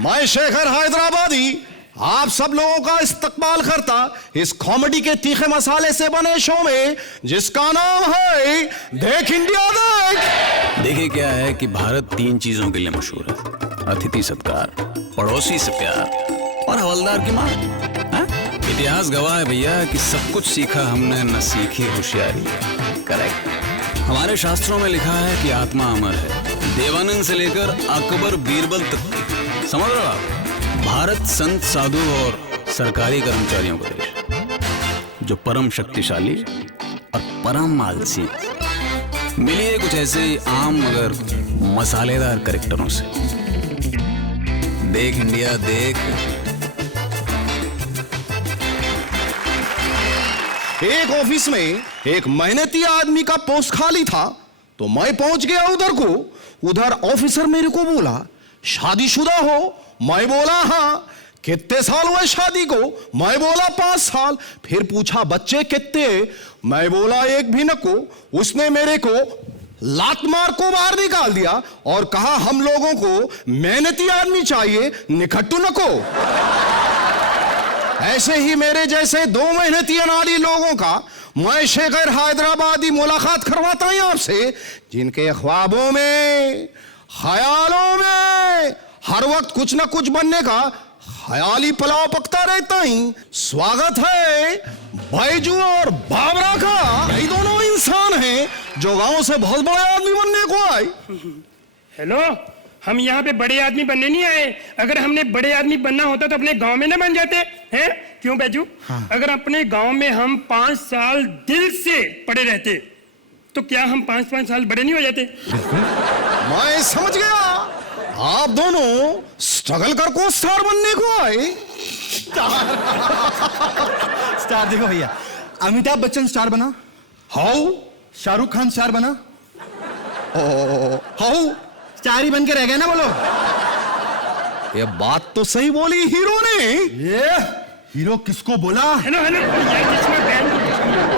मैं शेखर हैदराबादी आप सब लोगों का इस्तकबाल करता इस कॉमेडी के तीखे मसाले से बने शो में जिसका नाम है देख इंडिया देख। देखिए क्या है कि भारत 3 चीजों के लिए मशहूर है, अतिथि सत्कार, पड़ोसी से प्यार और हवलदार की मां। इतिहास गवाह है भैया कि सब कुछ सीखा हमने, न सीखी होशियारी। करेक्ट। हमारे शास्त्रों में लिखा है कि आत्मा अमर है, देवानंद से लेकर अकबर बीरबल तक। समझ रहे हो आप? भारत संत, साधु और सरकारी कर्मचारियों का देश जो परम शक्तिशाली और परम आलसी। मिलिए कुछ ऐसे ही आम मगर मसालेदार कैरेक्टरों से। देख इंडिया देख। एक ऑफिस में एक मेहनती आदमी का पोस्ट खाली था तो मैं पहुंच गया उधर को। उधर ऑफिसर मेरे को बोला शादीशुदा हो? मैं बोला हाँ। कितने साल हुए शादी को? मैं बोला 5 साल। फिर पूछा बच्चे कितने? मैं बोला एक भी न को। उसने मेरे को लात मार को बाहर निकाल दिया और कहा हम लोगों को मेहनती आदमी चाहिए, निखट्टू न को। ऐसे ही मेरे जैसे 2 मेहनती अनाड़ी लोगों का मैं शेखर हैदराबादी मुलाकात करवाता हूं आपसे, जिनके ख्वाबों में, ख्यालों में हर वक्त कुछ ना कुछ बनने का ख्याली पुलाव पकता रहता ही। स्वागत है बैजू और बाबरा का। ये दोनों इंसान हैं जो गांव से बहुत बड़े आदमी बनने को आए। हेलो, हम यहाँ पे बड़े आदमी बनने नहीं आए। अगर हमने बड़े आदमी बनना होता तो अपने गांव में ना बन जाते हैं? क्यों बैजू? हाँ। अगर अपने गांव में हम 5 साल दिल से पड़े रहते तो क्या हम 5-5 साल बड़े नहीं हो जाते? मैं समझ गया, आप दोनों स्ट्रगल कर को स्टार बनने को आए। स्टार देखो भैया, अमिताभ बच्चन स्टार बना, हाउ शाहरुख खान स्टार बना, हाउ स्टार ही बन के रह गए ना। बोलो, ये बात तो सही बोली हीरो ने। ये हीरो किसको बोला? हेलो हेलो,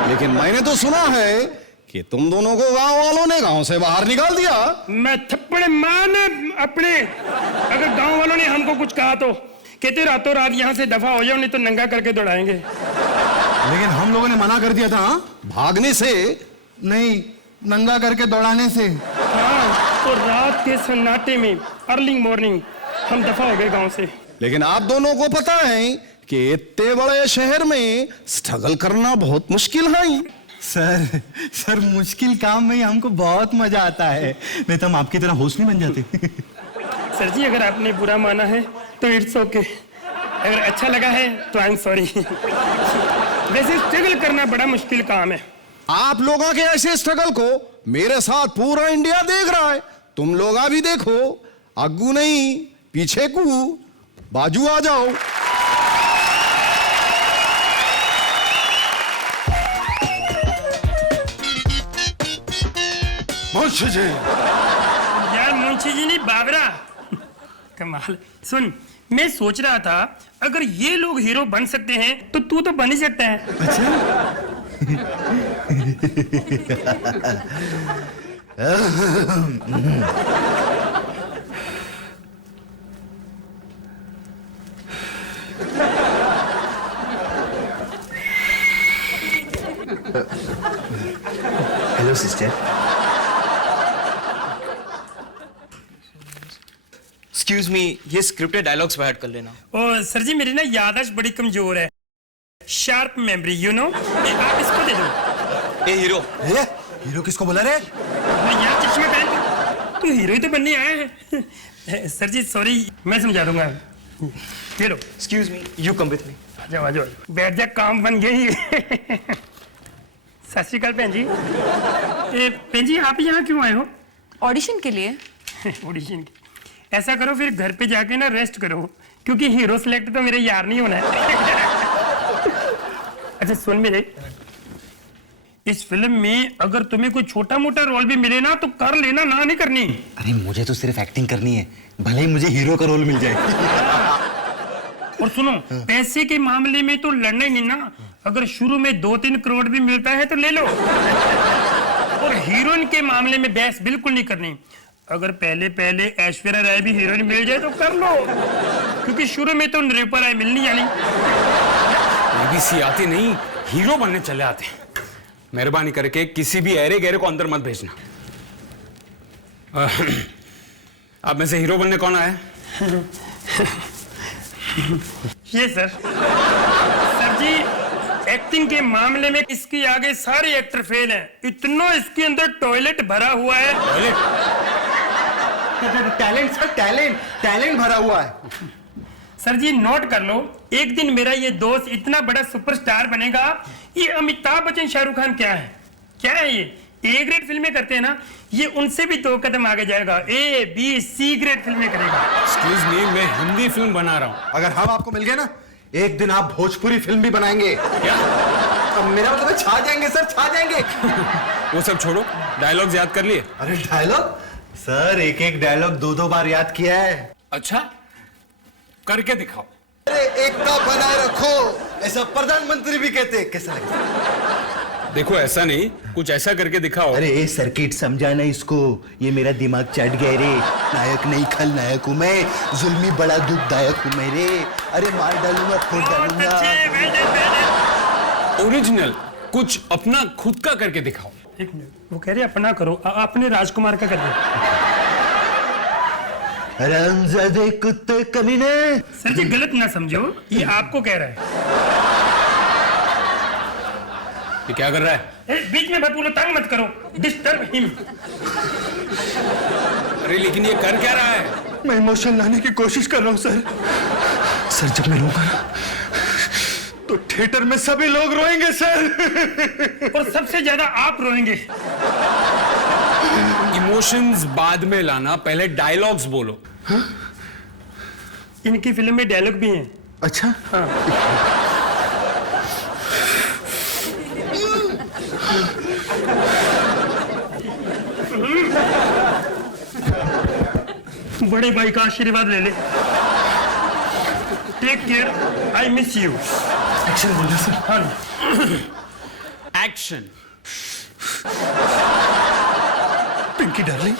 लेकिन मैंने तो सुना है कि तुम दोनों को गांव वालों ने गांव से बाहर निकाल दिया। मैं थप्पड़ मारने अपने, अगर गांव वालों ने हमको कुछ कहा तो कहते रातों रात यहाँ से दफा हो जाओ, नहीं तो नंगा करके दौड़ाएंगे। लेकिन हम लोगों ने मना कर दिया था। भागने से नहीं, नंगा करके दौड़ाने से। हाँ, तो रात के सन्नाटे में अर्ली मॉर्निंग हम दफा हो गए गांव से। लेकिन आप दोनों को पता है कि इतने बड़े शहर में स्ट्रगल करना बहुत मुश्किल है। सर मुश्किल काम में ही हमको बहुत मजा आता है, नहीं तो हम आपकी तरह होस्ट नहीं बन जाते। सर जी, अगर आपने बुरा माना है तो इट्स ओके, अगर अच्छा लगा है तो आई एम सॉरी। वैसे स्ट्रगल करना बड़ा मुश्किल काम है। आप लोगों के ऐसे स्ट्रगल को मेरे साथ पूरा इंडिया देख रहा है। तुम लोग भी देखो, आगू नहीं पीछे को, बाजू आ जाओ। मुंशी जी। यार मुंशी जी नहीं, बाबरा। कमाल। सुन, मैं सोच रहा था अगर ये लोग हीरो बन सकते हैं तो तू तो बन ही सकता है। Hello sister. एक्सक्यूज मी, ये स्क्रिप्टेड डायलॉग्स बाहर कर लेना। ओ सर जी, मेरी ना याददाश्त बड़ी कमजोर है, शार्प मेमोरी, यू नो। आप इसको दे दो। ए हीरो। हीरो किसको बोला रे? यार चश्मा पहन, तू हीरो ही तो बनने आया है। सर जी सॉरी, मैं समझा दूंगा। ये लो। Excuse me, you come with me. आ जाओ आ जाओ, बैठ जा, काम बन गई। सत श्री अकाल भैन जी। भैन जी, आप यहाँ क्यों आए हो? ऑडिशन के लिए। ऑडिशन की? ऐसा करो फिर घर पे जाके ना रेस्ट करो, क्योंकि हीरो सिलेक्ट तो मेरे यार नहीं होना है। अच्छा सुन मेरे, इस फिल्म में अगर तुम्हें कोई छोटा मोटा रोल भी मिले ना तो कर लेना, ना नहीं करनी। अरे मुझे तो सिर्फ एक्टिंग करनी है, भले ही मुझे हीरो का रोल मिल जाए। और सुनो, पैसे के मामले में तो लड़ना ही नहीं ना। अगर शुरू में 2-3 करोड़ भी मिलता है तो ले लो। और हीरोइन के मामले में बहस बिल्कुल नहीं करनी। अगर पहले पहले ऐश्वर्या राय भी हीरोइन मिल जाए तो कर लो, क्योंकि शुरू में तो निरूपा राय मिलनी जानी। एबीसी आते नहीं, हीरो बनने चले आते हैं। मेहरबानी करके किसी भी ऐरे गहरे को अंदर मत भेजना। आप में से हीरो बनने कौन आया? ये सर जी, एक्टिंग के मामले में इसके आगे सारे एक्टर फेल हैं। इतना इसके अंदर टॉयलेट भरा हुआ है। टैलेंट सर, टैलेंट भरा हुआ है। सर जी नोट कर लो, एक दिन मेरा ये दोस्त इतना बड़ा सुपरस्टार बनेगा। ये अमिताभ बच्चन, शाहरुख खान क्या है ये ए ग्रेड फिल्में करते हैं ना, ये उनसे भी 2 कदम आगे जाएगा। ए बी सी ग्रेड फिल्में करेगा। एक्सक्यूज मी, मैं हिंदी फिल्म बना रहा हूँ। अगर हम आपको मिल गए ना, एक दिन आप भोजपुरी फिल्म भी बनाएंगे। क्या? अब मेरा मतलब है छा जाएंगे सर, छा जाएंगे। वो सब छोड़ो, डायलॉग्स याद कर लिए? अरे डायलॉग सर, एक डायलॉग 2 बार याद किया है। अच्छा, करके दिखाओ। अरे एकता बनाए रखो, ऐसा प्रधानमंत्री भी कहते हैं। कैसा लगता है? देखो ऐसा नहीं, कुछ ऐसा करके दिखाओ। अरे ए सर्किट समझाना इसको, ये मेरा दिमाग चट गया रे। नायक नहीं खलनायक हूँ मैं, जुल्मी बड़ा दुखदायक हूँ मैं रे। अरे मार डालूंगा, फोड़ डालूंगा। ओरिजिनल कुछ अपना खुद का करके दिखाओ। एक मिनट, वो कह रहे अपना करो, आपने राजकुमार का कर दिया। हरामजादे कुत्ते कमीने। सर जी गलत ना समझो, ये आपको कह रहा है। ये क्या कर रहा है? बीच में मत बोलो, तंग मत करो, डिस्टर्ब हिम। अरे लेकिन ये कर क्या रहा है? मैं इमोशन लाने की कोशिश कर रहा हूँ सर। सर जब मैं रोऊंगा ना, तो थिएटर में सभी लोग रोएंगे सर। और सबसे ज्यादा आप रोएंगे। इमोशंस बाद में लाना, पहले डायलॉग्स बोलो। इनकी फिल्म में डायलॉग भी हैं। अच्छा हाँ। बड़े भाई का आशीर्वाद ले ले। Take care, I miss you. Action बोलना सर। हाँ। एक्शन। पिंकी डार्लिंग,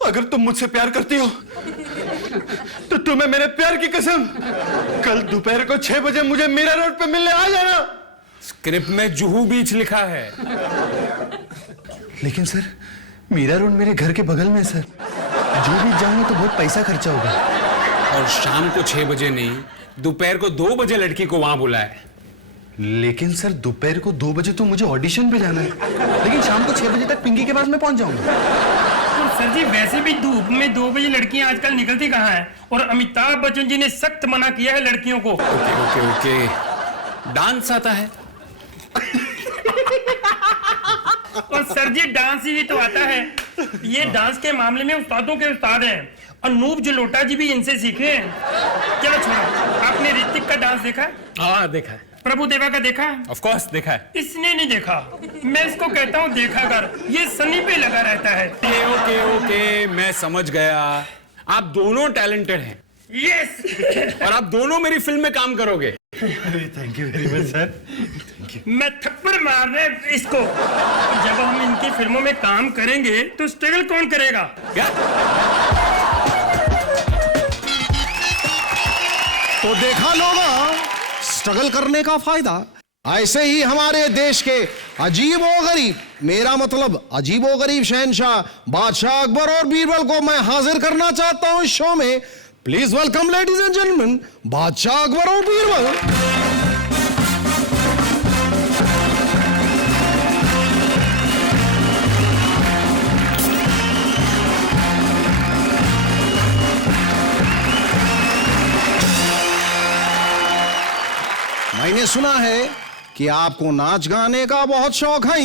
अगर तुम मुझसे प्यार करती हो तो तुम्हें मेरे प्यार की कसम, कल दोपहर को 6 बजे मुझे मीरा रोड पे मिलने आ जाना। स्क्रिप्ट में जुहू बीच लिखा है। लेकिन सर, मीरा रोड मेरे घर के बगल में है सर। जो भी जाऊंगा तो बहुत पैसा खर्चा होगा। और शाम को 6 बजे नहीं, दोपहर को 2 बजे लड़की को वहां बुलाए। लेकिन सर दोपहर को 2 बजे तो मुझे ऑडिशन पे जाना है, लेकिन शाम को 6 बजे तक पिंकी के पास मैं पहुंच जाऊंगा। तो सर जी वैसे भी धूप में 2 बजे लड़कियां आजकल निकलती कहाँ हैं? और अमिताभ बच्चन जी ने सख्त मना किया है लड़कियों को। ओके। डांस आता है? और सर जी डांस ही तो आता है। ये डांस के मामले में उस्तादों के उस्ताद हैं। अनूप जलोटा जी भी इनसे सीखे हैं। चलो छोड़ो, आपने ऋतिक का डांस देखा है? हाँ देखा है। प्रभु देवा का देखा है? ऑफ कोर्स देखा है। इसने नहीं देखा। मैं इसको कहता हूँ देखा कर, ये सनी पे लगा रहता है। ओके, मैं समझ गया। आप दोनों टैलेंटेड हैं। यस। और आप दोनों मेरी फिल्म में काम करोगे। Thank you very much sir. मैं थप्पड़ मारने इसको। जब हम इनकी फिल्मों में काम करेंगे तो स्ट्रगल कौन करेगा? क्या? तो देखा लोगा स्ट्रगल करने का फायदा। ऐसे ही हमारे देश के अजीबो गरीब, मेरा मतलब अजीबो गरीब शहंशाह बादशाह अकबर और बीरबल को मैं हाजिर करना चाहता हूं इस शो में। Please welcome ladies and gentleman, बादशाह अकबर और बीरबल। मैंने सुना है कि आपको नाच गाने का बहुत शौक है।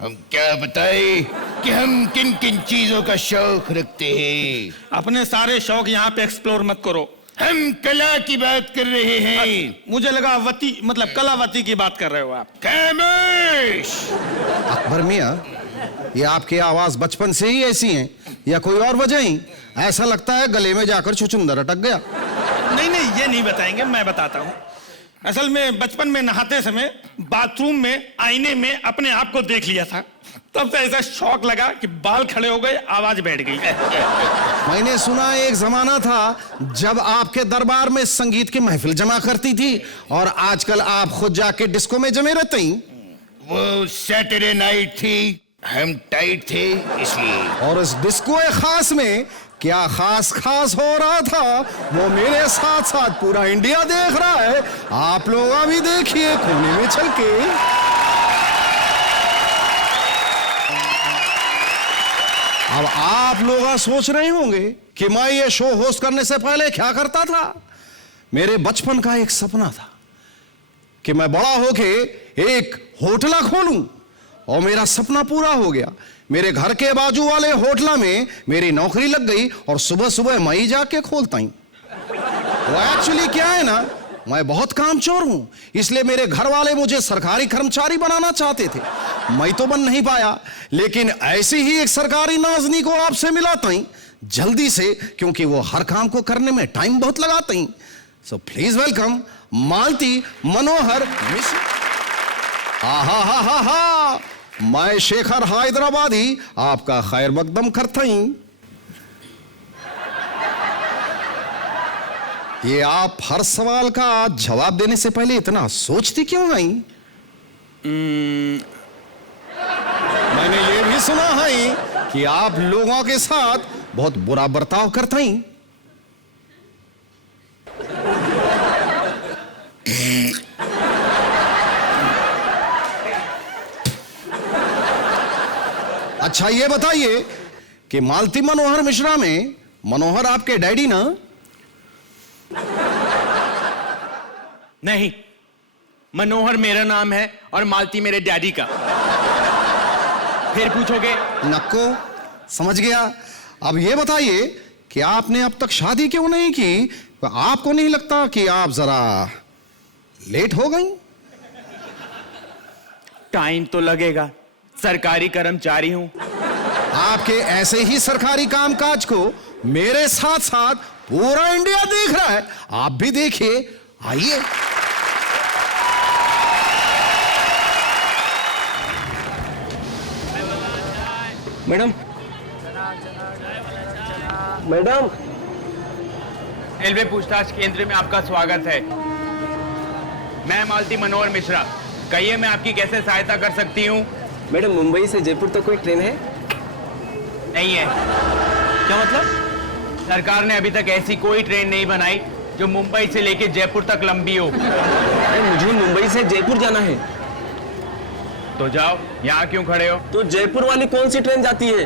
हम क्या बताएं कि हम किन किन चीजों का शौक रखते हैं। अपने सारे शौक यहाँ पे एक्सप्लोर मत करो। हम कला की बात कर रहे हैं। मुझे लगा वती मतलब कलावती की बात कर रहे हो आप। खामोश। अकबर मियां, ये आपकी आवाज बचपन से ही ऐसी है या कोई और वजह ही? ऐसा लगता है गले में जाकर छुचुंदर अटक गया। नहीं ये नहीं बताएंगे, मैं बताता हूँ। असल में बचपन में नहाते समय बाथरूम में आईने में अपने आप को देख लिया था, तब से ऐसा शौक लगा कि बाल खड़े हो गए, आवाज बैठ गई। मैंने सुना एक जमाना था जब आपके दरबार में संगीत की महफिल जमा करती थी, और आजकल आप खुद जाके डिस्को में जमे रहते हैं। वो सैटरडे नाइट थी, हम टाइट थे इसलिए। और इस डिस्को खास में क्या खास हो रहा था, वो मेरे साथ साथ पूरा इंडिया देख रहा है। आप लोग अभी देखिए कोने में चल के। अब आप लोग सोच रहे होंगे कि मैं ये शो होस्ट करने से पहले क्या करता था। मेरे बचपन का एक सपना था कि मैं बड़ा होके एक होटल खोलूं, और मेरा सपना पूरा हो गया। मेरे घर के बाजू वाले होटल में मेरी नौकरी लग गई, और सुबह सुबह मैं ही जाके खोलता हूं। वो एक्चुअली क्या है ना, मैं बहुत कामचोर हूं, इसलिए मेरे घर वाले मुझे सरकारी कर्मचारी बनाना चाहते थे। मैं तो बन नहीं पाया, लेकिन ऐसी ही एक सरकारी नाजनी को आपसे मिलाता हूं जल्दी से, क्योंकि वो हर काम को करने में टाइम बहुत लगाते हैं। सो प्लीज वेलकम मालती मनोहर मिश्रा। हा, मैं शेखर हैदराबादी आपका खैर मकदम करता हूं। ये आप हर सवाल का जवाब देने से पहले इतना सोचती क्यों नहीं? मैंने ये भी सुना है कि आप लोगों के साथ बहुत बुरा बर्ताव करते हैं। अच्छा ये बताइए कि मालती मनोहर मिश्रा में मनोहर आपके डैडी ना? नहीं, मनोहर मेरा नाम है और मालती मेरे डैडी का। फिर पूछोगे? नक्को, समझ गया। अब ये बताइए कि आपने अब तक शादी क्यों नहीं की? आपको नहीं लगता कि आप जरा लेट हो गई? टाइम तो लगेगा, सरकारी कर्मचारी हूं। आपके ऐसे ही सरकारी कामकाज को मेरे साथ साथ पूरा इंडिया देख रहा है। आप भी देखिए, आइए। मैडम, रेलवे पूछताछ केंद्र में आपका स्वागत है। मैं मालती मनोहर मिश्रा, कहिए मैं आपकी कैसे सहायता कर सकती हूँ? मैडम, मुंबई से जयपुर तक कोई ट्रेन है? नहीं है। क्या मतलब? सरकार ने अभी तक ऐसी कोई ट्रेन नहीं बनाई जो मुंबई से लेकर जयपुर तक लंबी हो। अरे मुझे मुंबई से जयपुर जाना है। तो जाओ, यहाँ क्यों खड़े हो? तो जयपुर वाली कौन सी ट्रेन जाती है?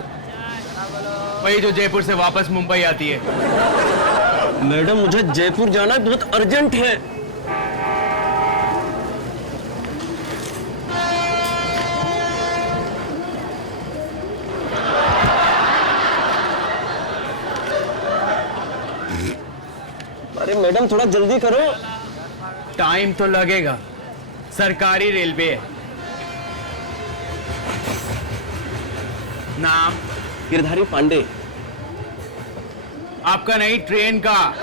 वही जो जयपुर से वापस मुंबई आती है। मैडम, मुझे जयपुर जाना बहुत अर्जेंट है। अरे मैडम, थोड़ा जल्दी करो। टाइम तो लगेगा, सरकारी रेलवे है। नाम? गिरधारी पांडे। आपका नहीं, ट्रेन का।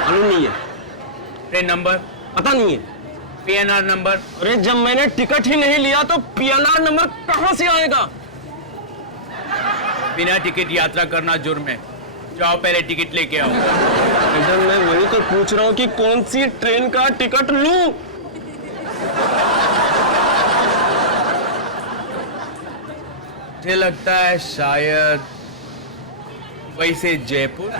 मालूम नहीं है। Train number? पता नहीं है। PNR number? अरे जब मैंने टिकट ही नहीं लिया तो पीएनआर नंबर कहां से आएगा? बिना टिकट यात्रा करना जुर्म है। जाओ पहले टिकट लेके आओ। मैडम, मैं वही तो पूछ रहा हूँ कि कौन सी ट्रेन का टिकट लूं? मुझे लगता है शायद मुंबई से जयपुर।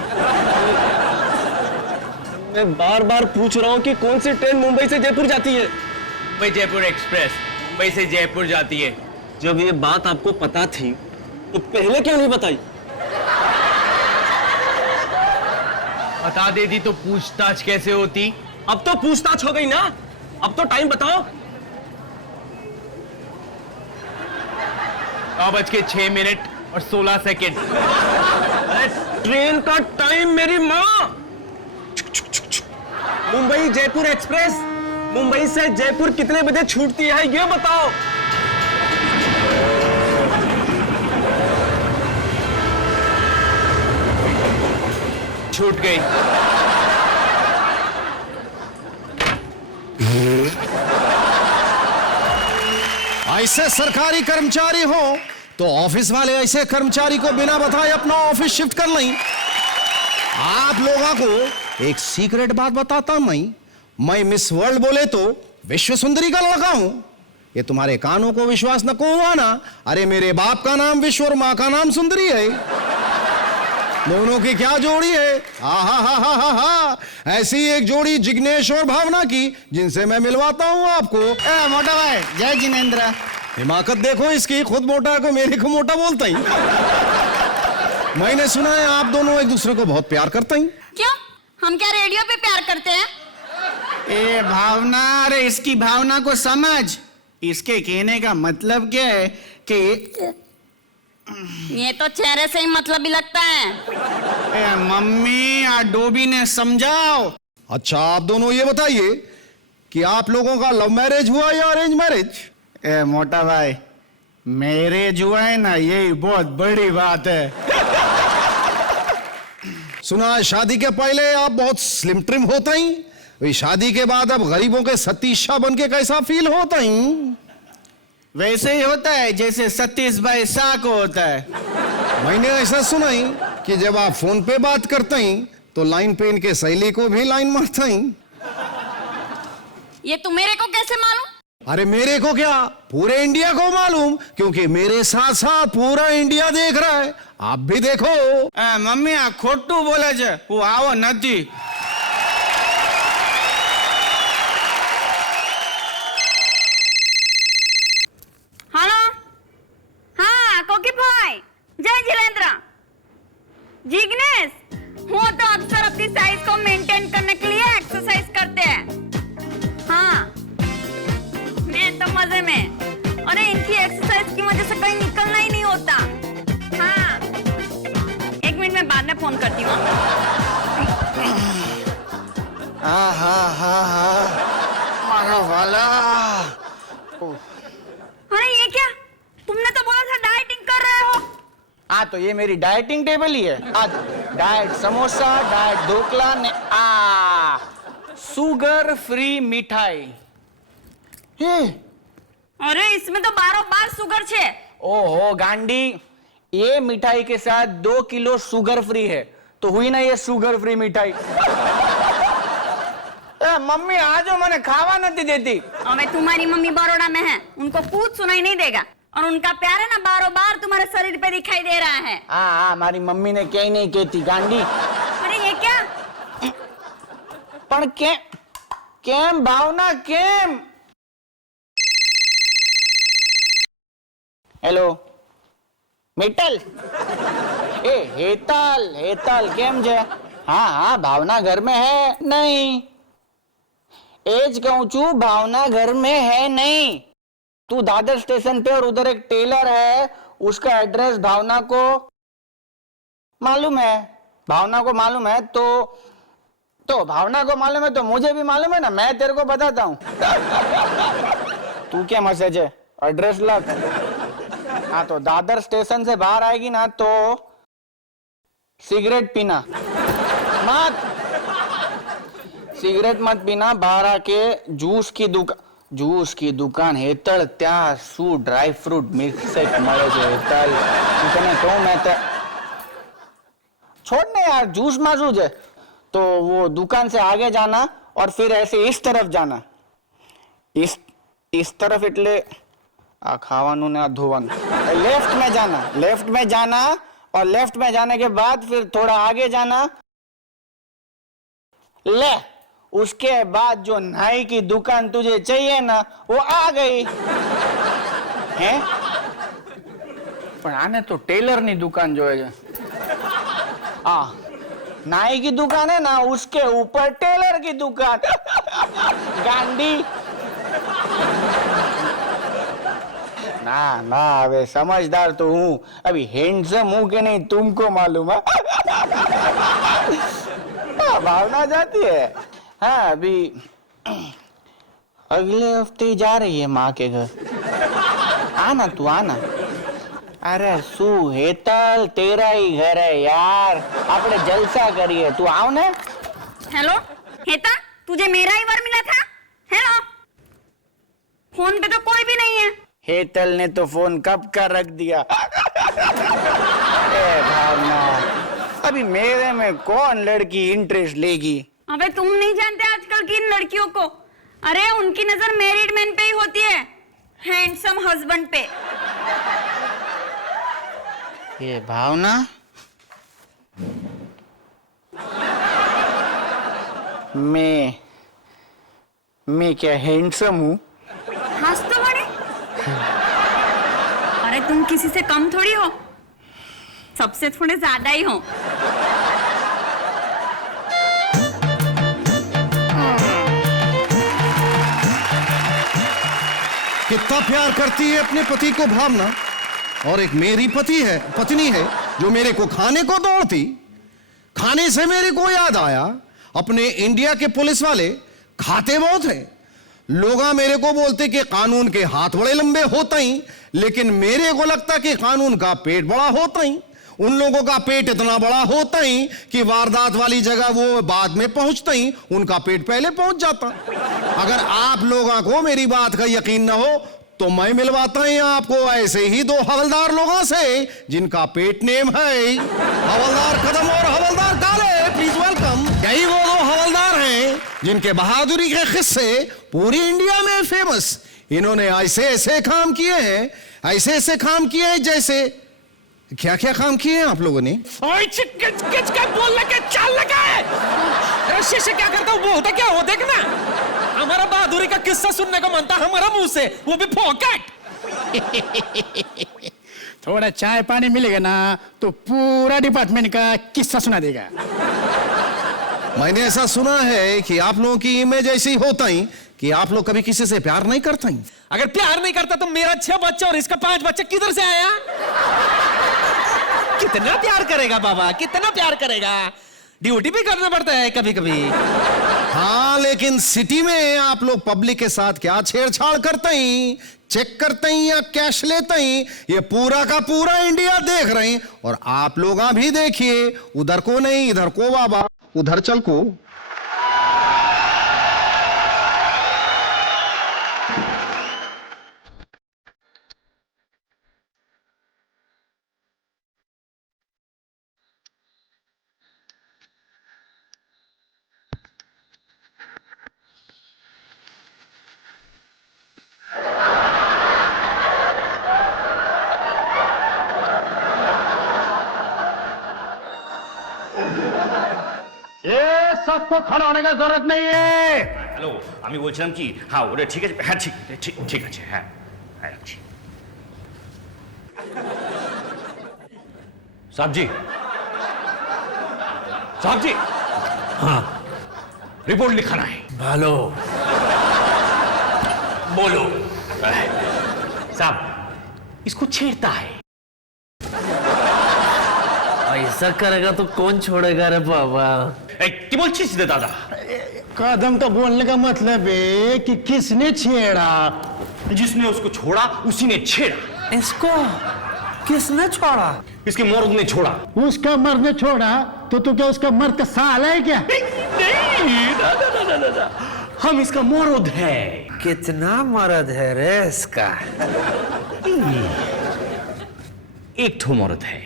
मैं बार बार पूछ रहा हूँ कि कौन सी ट्रेन मुंबई से जयपुर जाती है? मुंबई जयपुर एक्सप्रेस मुंबई से जयपुर जाती है। जब ये बात आपको पता थी तो पहले क्यों नहीं बताई? बता देती तो पूछताछ कैसे होती? अब तो पूछताछ हो गई ना। अब तो टाइम बताओ। 9:06 और 16 सेकेंड। अरे ट्रेन का टाइम मेरी माँ। मुंबई जयपुर एक्सप्रेस मुंबई से जयपुर कितने बजे छूटती है ये बताओ। छूट गई। ऐसे सरकारी कर्मचारी हो तो ऑफिस वाले ऐसे कर्मचारी को बिना बताए अपना ऑफिस शिफ्ट कर लें। आप लोगों को एक सीक्रेट बात बताता हूं, मैं मिस वर्ल्ड बोले तो विश्व सुंदरी का लड़का हूं। ये तुम्हारे कानों को विश्वास न को हुआ ना? अरे मेरे बाप का नाम विश्व और मां का नाम सुंदरी है। दोनों की क्या जोड़ी है, हा हा हा हा हा हा। ऐसी एक जोड़ी जिग्नेश और भावना की, जिनसे मैं मिलवाता हूं आपको। मोटा भाई जय जिनेन्द्र। हिमाकत देखो इसकी, खुद मोटा को मेरे को मोटा बोलता ही। मैंने सुना है आप दोनों एक दूसरे को बहुत प्यार करते हैं। क्यों, हम क्या रेडियो पे प्यार करते हैं? ए भावना, अरे इसकी भावना को समझ। इसके कहने का मतलब क्या है कि ये तो चेहरे से ही मतलब ही लगता है। ए मम्मी आ डोबी ने समझाओ। अच्छा आप दोनों ये बताइए कि आप लोगों का लव मैरिज हुआ या अरेंज मैरिज? ए मोटा भाई, मैरिज हुआ है ना, यही बहुत बड़ी बात है। सुना है शादी के पहले आप बहुत स्लिम ट्रिम होते हैं, शादी के बाद अब गरीबों के सतीश शाह बन के कैसा फील होता है? वैसे ही होता है जैसे सतीश भाई शाह को होता है। मैंने ऐसा सुना है कि जब आप फोन पे बात करते हैं तो लाइन पे इनके सहेली को भी लाइन मारते हैं। ये तू मेरे को कैसे मालूम? अरे मेरे को क्या, पूरे इंडिया को मालूम, क्योंकि मेरे साथ साथ पूरा इंडिया देख रहा है। आप भी देखो। मम्मी आ खोटू बोले छे, वो आवो नहीं। हेलो, हाँ कोकी भाई, जय जिलेंद्र। जिग्नेश, वो तो अक्सर अपनी साइज को मेंटेन करने के लिए एक्सरसाइज करते हैं। हाँ, मैं तो मजे में। अरे इनकी एक्सरसाइज की वजह से कहीं निकलना ही नहीं होता। हाँ, एक मिनट में बाद में फोन करती हूँ। मारा वाला। अरे ये क्या, तुमने तो बोला था डाइटिंग कर रहे हो। हाँ तो ये मेरी डाइटिंग टेबल ही है। आज डाइट समोसा, डाइट ढोकला ने शुगर फ्री मिठाई। अरे इसमें तो 12 बार शुगर छे। ओहो गांडी, ये मिठाई के साथ 2 किलो शुगर फ्री है, तो हुई ना ये शुगर फ्री मिठाई। मम्मी आजो मने खावा नहीं देती। अबे तुम्हारी मम्मी बड़ौदा में है, उनको कुछ सुनाई नहीं देगा, और उनका प्यार है ना बारों बार तुम्हारे शरीर पे दिखाई दे रहा है। हाँ हमारी मम्मी ने क्या नहीं कहती गांडी। अरे ये क्या? पर केम भावना केम? हेलो मित्तल, ए हेतल केम जे? हाँ भावना घर में है नहीं? एज कहूं छू, भावना घर में है नहीं। तू दादर स्टेशन पे, और उधर एक टेलर है, उसका एड्रेस भावना को मालूम है। भावना को मालूम है तो भावना को मालूम है तो मुझे भी मालूम है ना, मैं तेरे को बताता हूं। तू क्या मैसेज है, एड्रेस लग। हाँ तो दादर स्टेशन से बाहर आएगी ना तो सिगरेट पीना मत, सिगरेट मत पीना। बाहर आके जूस की दुकान हेतल, त्या शू ड्राई फ्रूट मिल्कशेक મળે છે हेतल। तने कहूं मैं तो छोड़ ने यार, जूस में शू है। तो वो दुकान से आगे जाना और फिर ऐसे इस तरफ जाना, इस तरफ એટલે आ खावानू ने आ धोवानू। लेफ्ट में जाना और लेफ्ट में जाने के बाद फिर थोड़ा आगे जाना, ले उसके बाद जो नाई की दुकान तुझे चाहिए ना वो आ गई है। पर आने तो टेलर नी दुकान जो है, नाई की दुकान है ना, उसके ऊपर टेलर की दुकान। गांडी ना अबे समझदार तो हूँ, अभी हैंडसम हूँ कि नहीं तुमको मालूम है। भावना जाती है। हाँ अभी अगले हफ्ते जा रही है माँ के घर। आना तू आना। अरे सू हेतल, तेरा ही घर है यार, आपने जलसा करिए, तू आओ ना। हेलो हेता, तुझे मेरा ही वर मिला था? हेलो, फोन पे तो कोई भी नहीं है। हेतल ने तो फोन कब का रख दिया। ए भावना, अभी मेरे में कौन लड़की इंटरेस्ट लेगी? अबे तुम नहीं जानते आजकल की इन लड़कियों को। अरे उनकी नजर मैरिड मैन पे ही होती है, हैंडसम हस्बैंड पे। ये भावना, मैं क्या हैंडसम हूँ? हंस तो बड़े। अरे तुम किसी से कम थोड़ी हो, सबसे थोड़े ज्यादा ही हो। कितना प्यार करती है अपने पति को भावना। और एक मेरी पत्नी है जो मेरे को खाने को दौड़ती। खाने से मेरे को याद आया, अपने इंडिया के पुलिस वाले खाते बहुत हैं। लोग मेरे को बोलते कि कानून के हाथ बड़े लंबे होते ही, लेकिन मेरे को लगता कि कानून का पेट बड़ा होता ही। उन लोगों का पेट इतना बड़ा होता ही कि वारदात वाली जगह वो बाद में पहुंचते ही, उनका पेट पहले पहुंच जाता। अगर आप लोगों को मेरी बात का यकीन ना हो तो मैं मिलवाता हूं आपको ऐसे ही दो हवलदार लोगों से जिनका पेट नेम है हवलदार कदम और हवलदार काले। Please welcome. यही वो दो हवलदार हैं जिनके बहादुरी के किस्से पूरी इंडिया में फेमस। इन्होंने ऐसे ऐसे काम किए हैं, जैसे क्या क्या काम किए हैं आप लोगों ने? बोलने के चाल लगा है। रस्सी से क्या करता हूँ, बोलता क्या हो, देखना। हमारा बहादुरी का किस्सा सुनने को मनता हमारा मुंह से, वो भी फोकट। थोड़ा चाय पानी मिलेगा ना तो पूरा डिपार्टमेंट का किस्सा सुना देगा। मैंने ऐसा सुना है कि आप लोगों की इमेज ऐसी होता ही कि आप लोग कभी किसी से प्यार नहीं करते हैं। अगर प्यार नहीं करता तो मेरा 6 बच्चे और इसका 5 बच्चे किधर से आया? कितना प्यार करेगा बाबा, कितना प्यार करेगा। ड्यूटी भी करना पड़ता है कभी कभी। हाँ, लेकिन सिटी में आप लोग पब्लिक के साथ क्या छेड़छाड़ करते हैं, चेक करते हैं या कैश लेते हैं, ये पूरा का पूरा इंडिया देख रहे हैं। और आप लोग भी देखिए, उधर को नहीं इधर को बाबा, उधर चल को। सबको खड़ा होने का जरूरत नहीं है। হ্যালো, আমি বলছিলাম কি, হ্যাঁ ওটা ঠিক আছে, হ্যাঁ ঠিক আছে, হ্যাঁ রাখছি। साहब जी, हाँ रिपोर्ट लिखाना है। भालो बोलो। साहब इसको छेड़ता है। ऐसा करेगा तो कौन छोड़ेगा रे बाबा। কি বলছিস রে দাদা? कदम तो बोलने का मतलब है कि किसने छेड़ा? जिसने उसको छोड़ा उसी ने छेड़ा। इसको किसने छोड़ा? इसके मर्द ने छोड़ा। उसका मर्द ने छोड़ा तो तू क्या उसका मर्द का साला है क्या? नहीं, हम इसका मर्द है। कितना मर्द है रे इसका? एक ठो मर्द है।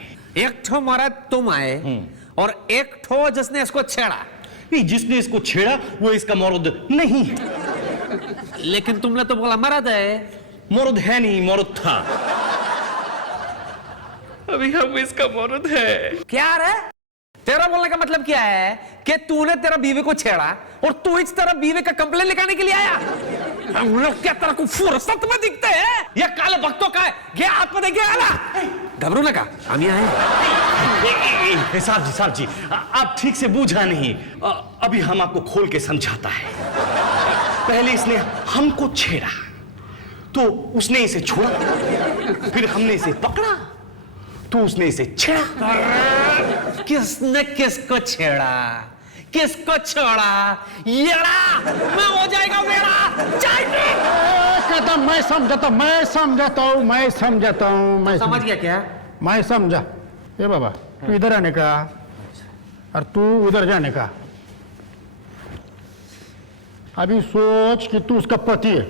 एक ठो मर्द तुम आए और एक ठो जिसने इसको छेड़ा। जिसने इसको छेड़ा वो इसका मर्द नहीं है। लेकिन तुमने तो बोला मर्द है। मर्द है नहीं, मर्द था। अभी हम इसका मर्द है। क्या रे? तेरा बोलने का मतलब क्या है कि तूने तेरा बीवी को छेड़ा और तू इस तरह बीवी का कंप्लेन लिखाने के लिए आया? हम लोग क्या तरह को फुर्सत में दिखते हैं? ये काले भक्तों का है, ये आपको देखिए आला। घबरू लगा, हम यहाँ हैं। साहब जी, आप ठीक से बूझा नहीं। अभी हम आपको खोल के समझाता है। पहले इसने हमको छेड़ा, तो उसने इसे छोड़ा, फिर हमने इसे पकड़ा, तो उसने इसे छेड़ा। किसने किसको छेड़ा, किसको छोड़ा? येड़ा मैं हो जाएगा मेरा। कदम मैं समझाता हूँ। समझ गया क्या? मैं समझा। ये बाबा तू इधर आने का और तू उधर जाने का। अभी सोच कि तू उसका पति है।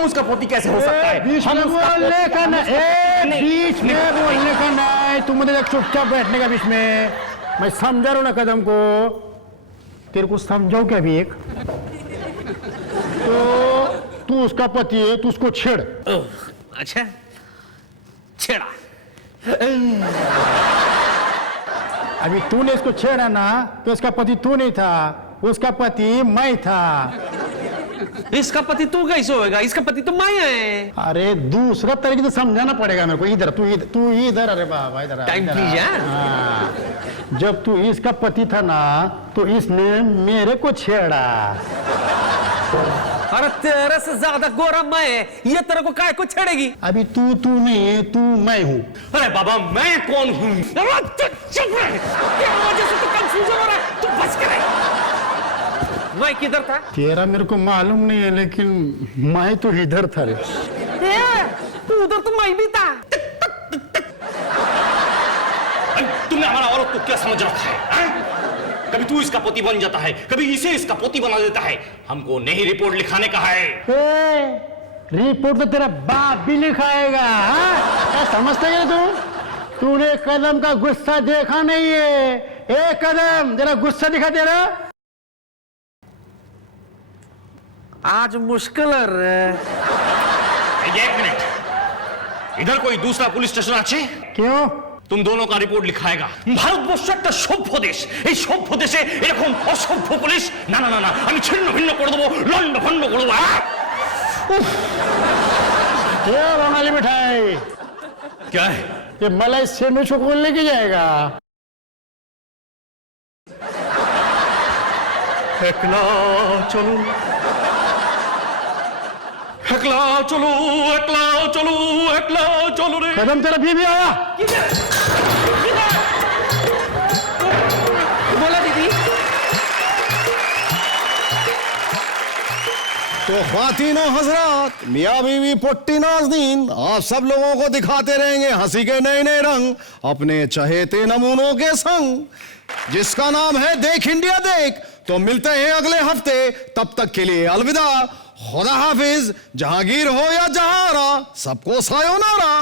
हम उसका पति कैसे हो सकता है? बीच में बोलने का नहीं, बीच में बोलने का नहीं, तुम मुझे चुपचाप बैठने का बीच में। मैं समझा रहा हूं ना कदम को, तेरे को समझाओ क्या भी एक, तो तू उसका पति है, तू उसको छेड़। अच्छा, छेड़ा। अभी तूने इसको छेड़ा ना, तो इसका पति तू नहीं था, उसका पति मैं था। इसका पति तू कैसे होएगा? इसका पति तो मैं है। अरे दूसरा तरीके से समझाना पड़ेगा मेरे को। इधर तू इधर, अरे बाबा इधर टाइम इधर प्लीज। हाँ, जब तू इसका पति था ना, तो इसने मेरे को छेड़ा। अरे तेरे से ज्यादा गोरा मैं है, ये तेरे को काय को छेड़ेगी? अभी तू नहीं है, तू मैं हूँ। अरे बाबा, मैं कौन हूँ? चुप रहे, तेरी वजह से तो कंफ्यूजन हो रहा है, तू बच के रह। मैं किधर था? तेरा मेरे को मालूम नहीं है, लेकिन मैं तो इधर था रे। तू उधर तो मैं भी था। तुमने हमारा औरत को क्या समझ रखा है? कभी तू इसका पति बन जाता है, कभी इसे इसका पति बना देता है। हमको नहीं रिपोर्ट लिखाने का है। रिपोर्ट तो तेरा बाप भी लिखाएगा। क्या समझते है तूने कदम का गुस्सा देखा नहीं है? एक कदम जरा गुस्सा दिखा दे रहा। आज मुश्किल है। एक मिनट, इधर कोई दूसरा पुलिस स्टेशन আছে? क्यों? तुम दोनों का रिपोर्ट लिखाएगा। ভারতবর্ষ একটা সভ্য দেশ, এই সভ্য দেশে এরকম অসভ্য পুলিশ? না না না না, আমি ছিন্ন ভিন্ন করে দেবো, লন্ড ভন্ড করে দেবো। ये बंगाली मिठाई क्या है? ये मलाई सैंडविच को कौन लेके जाएगा? একলা চলো, একলা চলো, একলা চলো, একলা চলো রে। कदम तेरा बीवी आया। बोला दीदी। तो ख्वातीनो हजरात, मियाँ बीवी पुट्टी नाज़नीन, आप सब लोगों को दिखाते रहेंगे हंसी के नए नए रंग अपने चहेते नमूनों के संग, जिसका नाम है देख इंडिया देख। तो मिलते हैं अगले हफ्ते, तब तक के लिए अलविदा, खुदा हाफिज। जहांगीर हो या जहारा, सबको सायोनारा।